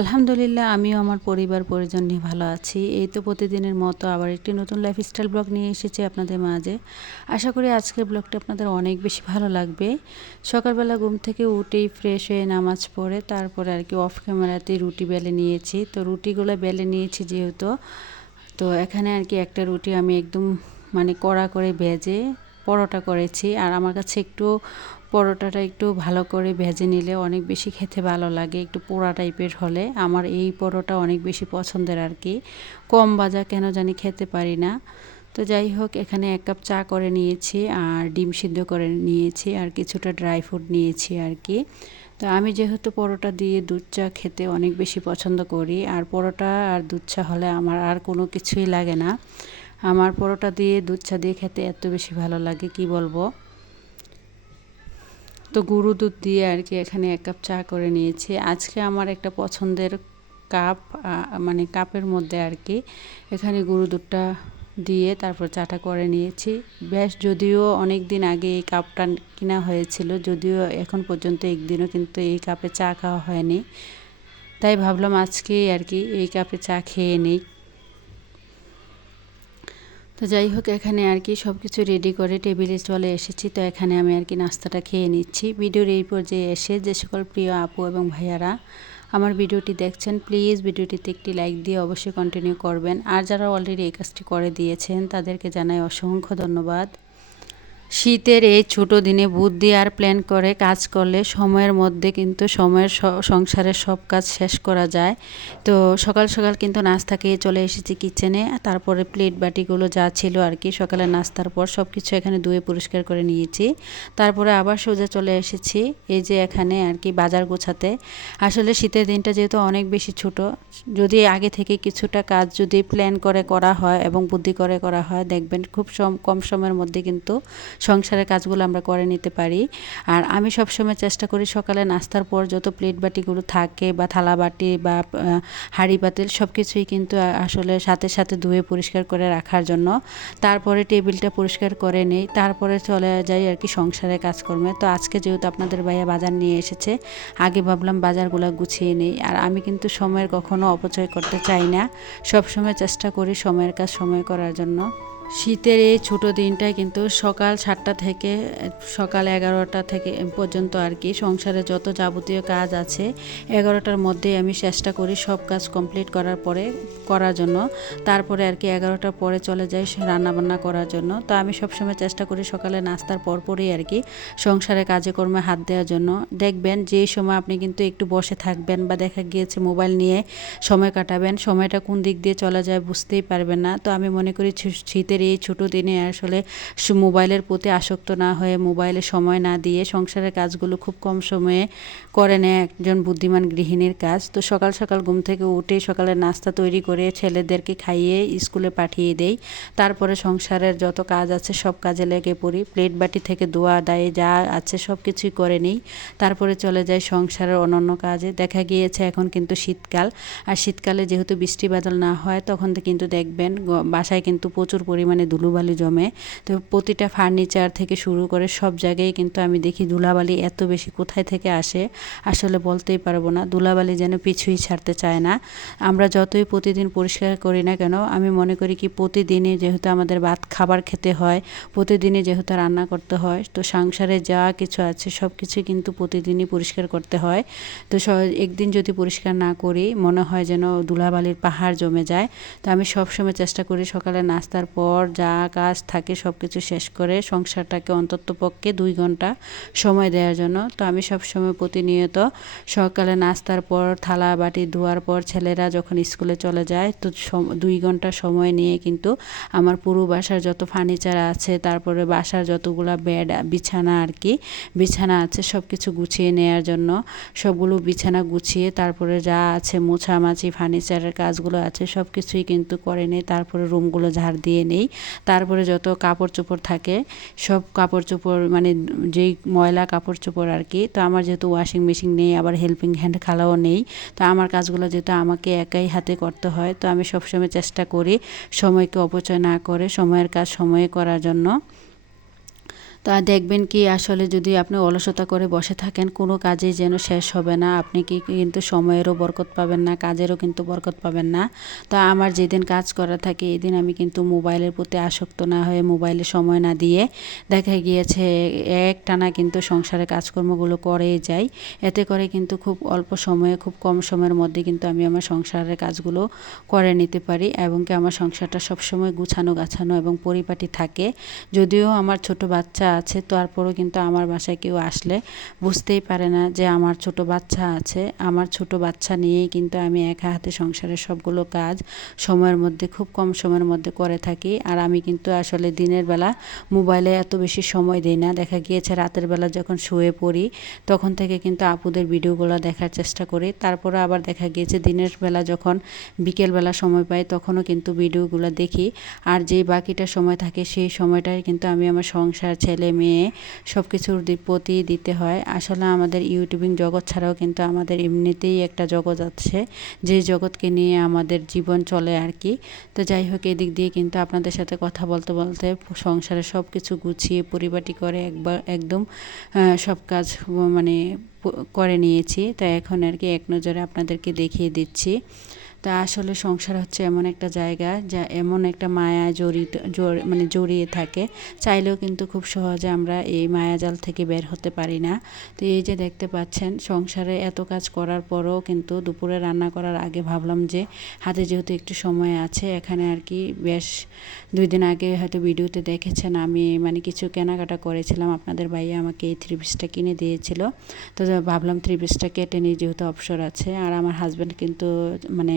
আলহামদুলিল্লাহ, আমিও আমার পরিবার, পরিজন নিয়ে ভালো আছি। এই তো প্রতিদিনের মতো আবার একটি নতুন লাইফস্টাইল ব্লগ নিয়ে এসেছি আপনাদের মাঝে। আশা করি আজকের ব্লগটা আপনাদের অনেক বেশি ভালো লাগবে। সকালবেলা ঘুম থেকে উঠেই ফ্রেশ হয়ে নামাজ পড়ে, তারপরে আর কি অফ ক্যামেরাতে রুটি বেলে নিয়েছি। তো রুটিগুলো বেলে নিয়েছি যেহেতু, তো এখানে আর কি একটা রুটি আমি একদম মানে কড়া করে ভেজে পরোটা করেছি। আর আমার কাছে একটু পরোটাটা একটু ভালো করে ভেজে নিলে অনেক বেশি খেতে ভালো লাগে, একটু পোড়া টাইপের হলে। আমার এই পরোটা অনেক বেশি পছন্দের আর কি। কম বাজা কেন জানি খেতে পারি না। তো যাই হোক, এখানে এক কাপ চা করে নিয়েছি আর ডিম সিদ্ধ করে নিয়েছি আর কিছুটা ড্রাই ফ্রুট নিয়েছি আর কি। তো আমি যেহেতু পরোটা দিয়ে দুধ চা খেতে অনেক বেশি পছন্দ করি, আর পরোটা আর দুধ চা হলে আমার আর কোনো কিছুই লাগে না। আমার পরোটা দিয়ে দুধ চা দিয়ে খেতে এত বেশি ভালো লাগে, কি বলব? তো গুঁড়ো দুধ দিয়ে আর কি এখানে এক কাপ চা করে নিয়েছি। আজকে আমার একটা পছন্দের কাপ মানে কাপের মধ্যে আর কি। এখানে গুঁড়ো দুধটা দিয়ে তারপর চাটা করে নিয়েছি। বেশ, যদিও অনেক দিন আগে এই কাপটা কিনা হয়েছিল, যদিও এখন পর্যন্ত একদিনও কিন্তু এই কাপে চা খাওয়া হয়নি। তাই ভাবলাম আজকে আর কি এই কাপে চা খেয়ে নিই। তো যাই হোক, এখানে আর কি সব কিছু রেডি করে টেবিলে চলে এসেছি। তো এখানে আমি আর কি নাস্তাটা খেয়ে নিচ্ছি। ভিডিওর এই পর্যায়ে এসে যে সকল প্রিয় আপু এবং ভাইয়ারা আমার ভিডিওটি দেখছেন প্লিজ ভিডিওটিতে একটি লাইক দিয়ে অবশ্যই কন্টিনিউ করবেন। আর যারা অলরেডি এই কাজটি করে দিয়েছেন, তাদেরকে জানাই অসংখ্য ধন্যবাদ। শীতের এই ছোট দিনে বুদ্ধি আর প্ল্যান করে কাজ করলে সময়ের মধ্যে কিন্তু সময়ের সংসারের সব কাজ শেষ করা যায়। তো সকাল সকাল কিন্তু নাস্তা খেয়ে চলে এসেছি কিচেনে তারপরে প্লেট বাটিগুলো যা ছিল আর কি, সকালে নাস্তার পর সব কিছু এখানে ধুয়ে পরিষ্কার করে নিয়েছি। তারপরে আবার সোজা চলে এসেছি, এই যে এখানে আর কি বাজার গোছাতে। আসলে শীতের দিনটা যেহেতু অনেক বেশি ছোট, যদি আগে থেকে কিছুটা কাজ যদি প্ল্যান করে করা হয় এবং বুদ্ধি করে করা হয়, দেখবেন খুব কম সময়ের মধ্যে কিন্তু সংসারের কাজগুলো আমরা করে নিতে পারি। আর আমি সবসময় চেষ্টা করি সকালে নাস্তার পর যত প্লেট বাটিগুলো থাকে বা থালা বাটি বা হাঁড়ি পাতিল সব কিছুই কিন্তু আসলে সাথে সাথে ধুয়ে পরিষ্কার করে রাখার জন্য। তারপরে টেবিলটা পরিষ্কার করে নেই। তারপরে চলে যাই আর কি সংসারের কাজকর্মে। তো আজকে যেহেতু আপনাদের ভাইয়া বাজার নিয়ে এসেছে, আগে ভাবলাম বাজারগুলো গুছিয়ে নেই। আর আমি কিন্তু সময়ের কখনো অপচয় করতে চাই না। সব সময় চেষ্টা করি সময়ের কাজ সময় করার জন্য। শীতের এই ছোটো দিনটায় কিন্তু সকাল সাতটা থেকে, সকাল এগারোটা থেকে পর্যন্ত আর কি সংসারে যত যাবতীয় কাজ আছে, এগারোটার মধ্যে আমি চেষ্টা করি সব কাজ কমপ্লিট করার পরে, করার জন্য। তারপরে আর কি এগারোটার পরে চলে যাই রান্নাবান্না করার জন্য। তো আমি সবসময় চেষ্টা করি সকালে নাস্তার পরপরই আর কি সংসারে কাজে কর্মে হাত দেওয়ার জন্য। দেখবেন যে সময় আপনি কিন্তু একটু বসে থাকবেন বা দেখা গিয়েছে মোবাইল নিয়ে সময় কাটাবেন, সময়টা কোন দিক দিয়ে চলে যায় বুঝতেই পারবেন না। তো আমি মনে করি শীতের এই ছোট দিনে আসলে মোবাইলের প্রতি আসক্ত না হয়ে মোবাইলে সময় না দিয়ে সংসারের কাজগুলো খুব কম সময়ে করে নেয় একজন বুদ্ধিমান গৃহিণীর কাজ। তো সকাল সকাল ঘুম থেকে উঠে সকালে নাস্তা তৈরি করে ছেলেদেরকে খাইয়ে স্কুলে পাঠিয়ে দেই। তারপরে সংসারের যত কাজ আছে সব কাজে লেগে পড়ি। প্লেট বাটি থেকে দোয়া দায়ে যা আছে সব কিছুই করে নিই। তারপরে চলে যাই সংসারের অন্যান্য কাজে। দেখা গিয়েছে এখন কিন্তু শীতকাল। আর শীতকালে যেহেতু বৃষ্টি বাদল না হয়, তখন কিন্তু দেখবেন বাসায় কিন্তু প্রচুর পরিমাণে পরিমাণে ধুলোবালি জমে। তো প্রতিটা ফার্নিচার থেকে শুরু করে সব জায়গায় কিন্তু আমি দেখি ধুলাবালি এত বেশি কোথায় থেকে আসে, আসলে বলতেই পারব না। ধুলাবালি যেন পিছুই ছাড়তে চায় না। আমরা যতই প্রতিদিন পরিষ্কার করি না কেন, আমি মনে করি কি প্রতিদিনই যেহেতু আমাদের ভাত খাবার খেতে হয়, প্রতিদিনই যেহেতু রান্না করতে হয়, তো সংসারে যা কিছু আছে সব কিছু কিন্তু প্রতিদিনই পরিষ্কার করতে হয়। তো একদিন যদি পরিষ্কার না করি, মনে হয় যেন ধুলাবালির পাহাড় জমে যায়। তো আমি সবসময় চেষ্টা করি সকালে নাস্তার পর পর যা কাজ থাকে সব কিছু শেষ করে সংসারটাকে অন্তত পক্ষে দুই ঘণ্টা সময় দেওয়ার জন্য। তো আমি সব সময় প্রতিনিয়ত সকালে নাস্তার পর, থালা, বাটি ধোয়ার পর ছেলেরা যখন স্কুলে চলে যায়, তো দুই ঘণ্টা সময় নিয়ে কিন্তু আমার পুরো বাসার যত ফার্নিচার আছে, তারপরে বাসার যতগুলো বেড, বিছানা আর কি, বিছানা আছে সব কিছু গুছিয়ে নেওয়ার জন্য। সবগুলো বিছানা গুছিয়ে তারপরে যা আছে মোছামাছি, ফার্নিচারের কাজগুলো আছে সব কিছুই কিন্তু করে নেই তারপরে রুমগুলো ঝাড় দিয়ে নেই। তারপরে যত কাপড় চোপড় থাকে, সব কাপড় চোপড় মানে যেই ময়লা কাপড় চোপড় আর কি, তো আমার যেহেতু ওয়াশিং মেশিন নেই, আবার হেল্পিং হ্যান্ড খালাও নেই, তো আমার কাজগুলো যেহেতু আমাকে একাই হাতে করতে হয়, তো আমি সবসময় চেষ্টা করি সময়কে অপচয় না করে, সময়ের কাজ সময়ে করার জন্য। তা দেখবেন কি, আসলে যদি আপনি অলসতা করে বসে থাকেন, কোনো কাজেই যেন শেষ হবে না। আপনি কি কিন্তু সময়েরও বরকত পাবেন না, কাজেরও কিন্তু বরকত পাবেন না। তো আমার যেদিন কাজ করা থাকে, এদিন আমি কিন্তু মোবাইলের প্রতি আসক্ত না হয়ে মোবাইলে সময় না দিয়ে দেখা গিয়েছে এক টানা কিন্তু সংসারে কাজকর্মগুলো করেই যাই। এতে করে কিন্তু খুব অল্প সময়ে, খুব কম সময়ের মধ্যে কিন্তু আমি আমার সংসারের কাজগুলো করে নিতে পারি এবং কি আমার সংসারটা সবসময় গুছানো গাছানো এবং পরিপাটি থাকে। যদিও আমার ছোট বাচ্চা আছে, তারপরেও কিন্তু আমার বাসায় কেউ আসলে বুঝতেই পারে না যে আমার ছোট বাচ্চা আছে। আমার ছোট বাচ্চা নিয়েই কিন্তু আমি একা হাতে সংসারের সবগুলো কাজ সময়ের মধ্যে, খুব কম সময়ের মধ্যে করে থাকি। আর আমি কিন্তু আসলে দিনের বেলা মোবাইলে এত বেশি সময় দিই না। দেখা গিয়েছে রাতের বেলা যখন শুয়ে পড়ি, তখন থেকে কিন্তু আপুদের ভিডিওগুলো দেখার চেষ্টা করি। তারপরে আবার দেখা গিয়েছে দিনের বেলা যখন বিকেলবেলা সময় পাই, তখনও কিন্তু ভিডিওগুলো দেখি। আর যেই বাকিটা সময় থাকে, সেই সময়টাই কিন্তু আমি আমার সংসার, ছেলে মেয়ে সব কিছুর প্রতি দিতে হয়। আসলে আমাদের ইউটিউবিং জগৎ ছাড়াও কিন্তু আমাদের এমনিতেই একটা জগৎ আছে, যে জগৎকে নিয়ে আমাদের জীবন চলে আর কি। তো যাই হোক, এদিক দিয়ে কিন্তু আপনাদের সাথে কথা বলতে বলতে সংসারে সব কিছু গুছিয়ে পরিপাটি করে একবার, একদম সব কাজ মানে করে নিয়েছি। তাই এখন আর কি এক নজরে আপনাদেরকে দেখিয়ে দিচ্ছি। তা আসলে সংসার হচ্ছে এমন একটা জায়গা যা এমন একটা মায়া জড়িত মানে জড়িয়ে থাকে। চাইলেও কিন্তু খুব সহজে আমরা এই মায়াজাল থেকে বের হতে পারি না। তো এই যে দেখতে পাচ্ছেন, সংসারে এত কাজ করার পরও কিন্তু দুপুরে রান্না করার আগে ভাবলাম যে হাতে যেহেতু একটু সময় আছে, এখানে আর কি বেশ দুই দিন আগে হয়তো ভিডিওতে দেখেছেন আমি মানে কিছু কেনাকাটা করেছিলাম। আপনাদের ভাইয়া আমাকে এই থ্রি পিসটা কিনে দিয়েছিল। তো ভাবলাম থ্রি পিসটা কেটে নিই যেহেতু অবসর আছে। আর আমার হাজব্যান্ড কিন্তু মানে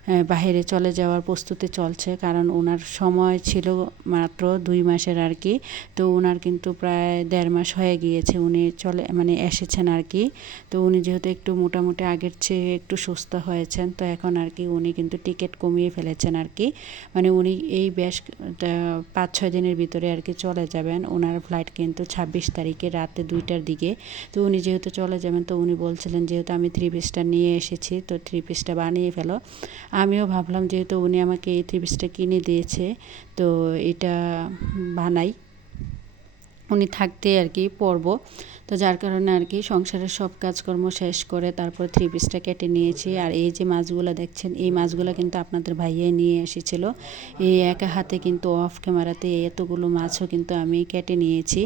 বাহিরে চলে যাওয়ার প্রস্তুতি চলছে, কারণ ওনার সময় ছিল মাত্র দুই মাসের আর কি। তো ওনার কিন্তু প্রায় দেড় মাস হয়ে গিয়েছে উনি চলে মানে এসেছেন আর কি। তো উনি যেহেতু একটু মোটামুটি আগের চেয়ে একটু সুস্থ হয়েছেন, তো এখন আর কি উনি কিন্তু টিকিট কমিয়ে ফেলেছেন আর কি। মানে উনি এই বেশ পাঁচ ছয় দিনের ভিতরে আর কি চলে যাবেন। ওনার ফ্লাইট কিন্তু ছাব্বিশ তারিখে রাতে দুইটার দিকে। তো উনি যেহেতু চলে যাবেন, তো উনি বলছিলেন, যেহেতু আমি থ্রি পিসটা নিয়ে এসেছি, তো থ্রি পিসটা বানিয়ে ফেলো। আমিও ভাবলাম যেহেতু উনি আমাকে এই থ্রি কিনে দিয়েছে, তো এটা বানাই। উনি থাকতে আর কি পরব। তো যার কারণে আর কি সংসারের সব কাজকর্ম শেষ করে তারপর থ্রি পিসটা কেটে নিয়েছি। আর এই যে মাছগুলো দেখছেন, এই মাছগুলো কিন্তু আপনাদের ভাইয়ে নিয়ে এসেছিল। এই একা হাতে কিন্তু অফ ক্যামেরাতে এতগুলো মাছও কিন্তু আমি কেটে নিয়েছি।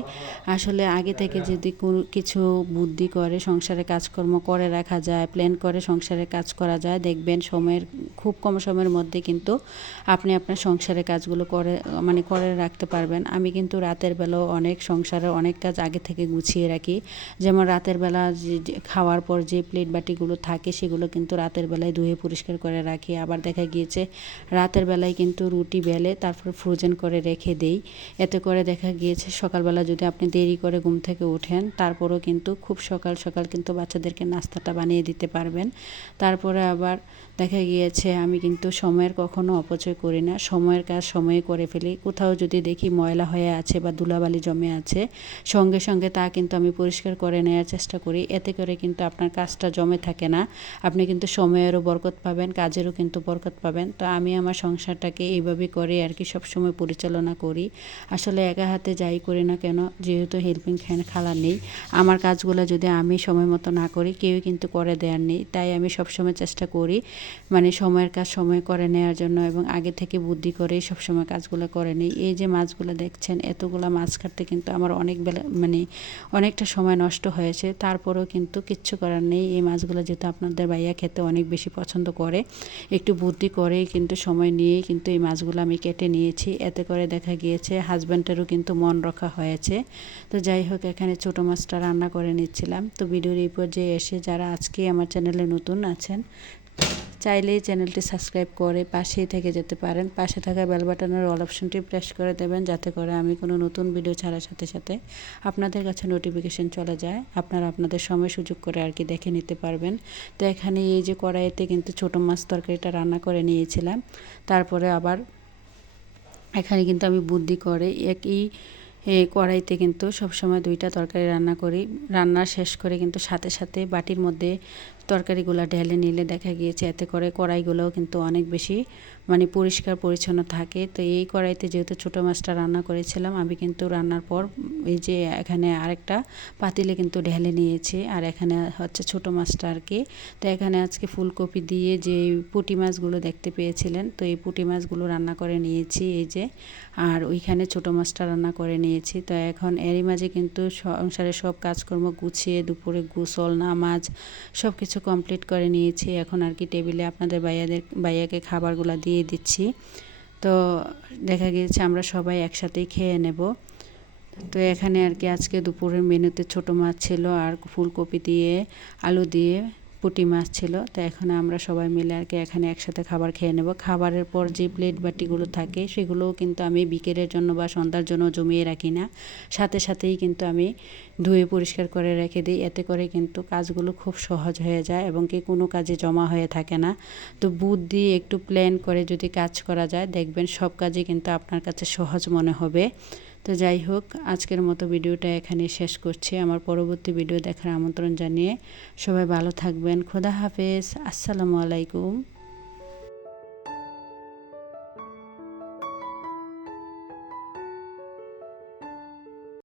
আসলে আগে থেকে যদি কোনো কিছু বুদ্ধি করে সংসারে কাজকর্ম করে রাখা যায় প্ল্যান করে সংসারে কাজ করা যায়, দেখবেন সময়ের, খুব কম সময়ের মধ্যে কিন্তু আপনি আপনার সংসারের কাজগুলো করে মানে করে রাখতে পারবেন। আমি কিন্তু রাতের বেলাও অনেক সংসারের অনেক কাজ আগে থেকে গুছিয়ে রাখি। যেমন রাতের বেলা খাওয়ার পর যে প্লেট বাটিগুলো থাকে সেগুলো কিন্তু রাতের বেলায় ধুয়ে পরিষ্কার করে রাখি। আবার দেখা গিয়েছে রাতের বেলায় কিন্তু রুটি বেলে তারপর ফ্রোজেন করে রেখে দেই। এতে করে দেখা গিয়েছে সকালবেলা যদি আপনি দেরি করে ঘুম থেকে ওঠেন, তারপরেও কিন্তু খুব সকাল সকাল কিন্তু বাচ্চাদেরকে নাস্তাটা বানিয়ে দিতে পারবেন। তারপরে আবার দেখা গিয়েছে, আমি কিন্তু সময়ের কখনো অপচয় করি না। সময়ের কাজ সময়ে করে ফেলি। কোথাও যদি দেখি ময়লা হয়ে আছে বা ধুলাবালি জমে আছে, সঙ্গে সঙ্গে তা কিন্তু আমি পরিষ্কার করে নেওয়ার চেষ্টা করি। এতে করে কিন্তু আপনার কাজটা জমে থাকে না। আপনি কিন্তু সময়েরও বরকত পাবেন, কাজেরও কিন্তু বরকত পাবেন। তো আমি আমার সংসারটাকে এইভাবে করে আর কি সবসময় পরিচালনা করি। আসলে একা হাতে যাই করি না কেন, যেহেতু হেল্পিং হ্যান্ড খালা নেই। আমার কাজগুলো যদি আমি সময় মতো না করি কেউ কিন্তু করে দেওয়ার নেই। তাই আমি সবসময় চেষ্টা করি মানে সময়ের কাজ সময় করে নেওয়ার জন্য এবং আগে থেকে বুদ্ধি করেই সবসময় কাজগুলো করে নেই। এই যে মাছগুলো দেখছেন, এতগুলো মাছ কাটতে কিন্তু আমার অনেক বেলা মানে অনেকটা সময় নষ্ট হয়েছে। তারপরেও কিন্তু কিচ্ছু করার নেই। এই মাছগুলো যেহেতু আপনাদের ভাইয়া খেতে অনেক বেশি পছন্দ করে, একটু বুদ্ধি করেই কিন্তু সময় নিয়েই কিন্তু এই মাছগুলো আমি কেটে নিয়েছি। এতে করে দেখা গিয়েছে হাজব্যান্ডেরও কিন্তু মন রক্ষা হয়েছে। তো যাই হোক, এখানে ছোটো মাছটা রান্না করে নিচ্ছিলাম। তো ভিডিওর এই পর্যায়ে এসে যারা আজকে আমার চ্যানেলে নতুন আছেন চাইলেই চ্যানেলটি সাবস্ক্রাইব করে পাশেই থেকে যেতে পারেন। পাশে থাকা বেল বাটনের অল অপশনটি প্রেস করে দেবেন যাতে করে আমি কোনো নতুন ভিডিও ছাড়ার সাথে সাথে আপনাদের কাছে নোটিফিকেশন চলে যায়। আপনারা আপনাদের সময় সুযোগ করে আর কি দেখে নিতে পারবেন। তো এখানে এই যে কড়াইতে কিন্তু ছোটো মাছ তরকারিটা রান্না করে নিয়েছিলাম। তারপরে আবার এখানে কিন্তু আমি বুদ্ধি করে একই এই কড়াইতে কিন্তু সবসময় দুইটা তরকারি রান্না করি। রান্না শেষ করে কিন্তু সাথে সাথে বাটির মধ্যে তরকারিগুলো ঢেলে নিলে দেখা গিয়েছে এতে করে কড়াইগুলোও কিন্তু অনেক বেশি মানে পরিষ্কার, পরিচ্ছন্ন থাকে। তো এই কড়াইতে যেহেতু ছোটো মাছটা রান্না করেছিলাম, আমি কিন্তু রান্নার পর এই যে এখানে আরেকটা পাতিলে কিন্তু ঢেলে নিয়েছি। আর এখানে হচ্ছে ছোটো মাছটা আর কি। তো এখানে আজকে ফুলকপি দিয়ে যে পুঁটি মাছগুলো দেখতে পেয়েছিলেন, তো এই পুঁটি মাছগুলো রান্না করে নিয়েছি এই যে। আর ওইখানে ছোটো মাছটা রান্না করে নিয়েছি। তো এখন এরই মাঝে কিন্তু সংসারের সব কাজকর্ম গুছিয়ে, দুপুরে গোসল, নামাজ সব কিছু কমপ্লিট করে নিয়েছি। এখন আর কি টেবিলে আপনাদের বাইয়াদের বাইয়াকে খাবারগুলো দিয়ে দিচ্ছি। তো দেখা গিয়েছে আমরা সবাই একসাথেই খেয়ে নেব। তো এখানে আর কি আজকে দুপুরের মেনুতে ছোট মাছ ছিল আর ফুলকপি দিয়ে, আলু দিয়ে পুঁটি মাছ ছিল, তো এখন আমরা সবাই মিলে আর কি এখানে একসাথে খাবার খেয়ে নেব। খাবারের পর যে প্লেট বাটিগুলো থাকে, সেগুলোও কিন্তু আমি বিকেলের জন্য বা সন্ধ্যার জন্য জমিয়ে রাখি না। সাথে সাথেই কিন্তু আমি ধুয়ে পরিষ্কার করে রেখে দিই। এতে করে কিন্তু কাজগুলো খুব সহজ হয়ে যায় এবং কি কোনো কাজে জমা হয়ে থাকে না। তো বুদ্ধি একটু প্ল্যান করে যদি কাজ করা যায়, দেখবেন সব কাজই কিন্তু আপনার কাছে সহজ মনে হবে। তো যাই হোক, আজকের মতো ভিডিওটা এখানে শেষ করছি। আমার পরবর্তী ভিডিও দেখার আমন্ত্রণ জানিয়ে সবাই ভালো থাকবেন। খোদা হাফেজ। আসসালামু আলাইকুম।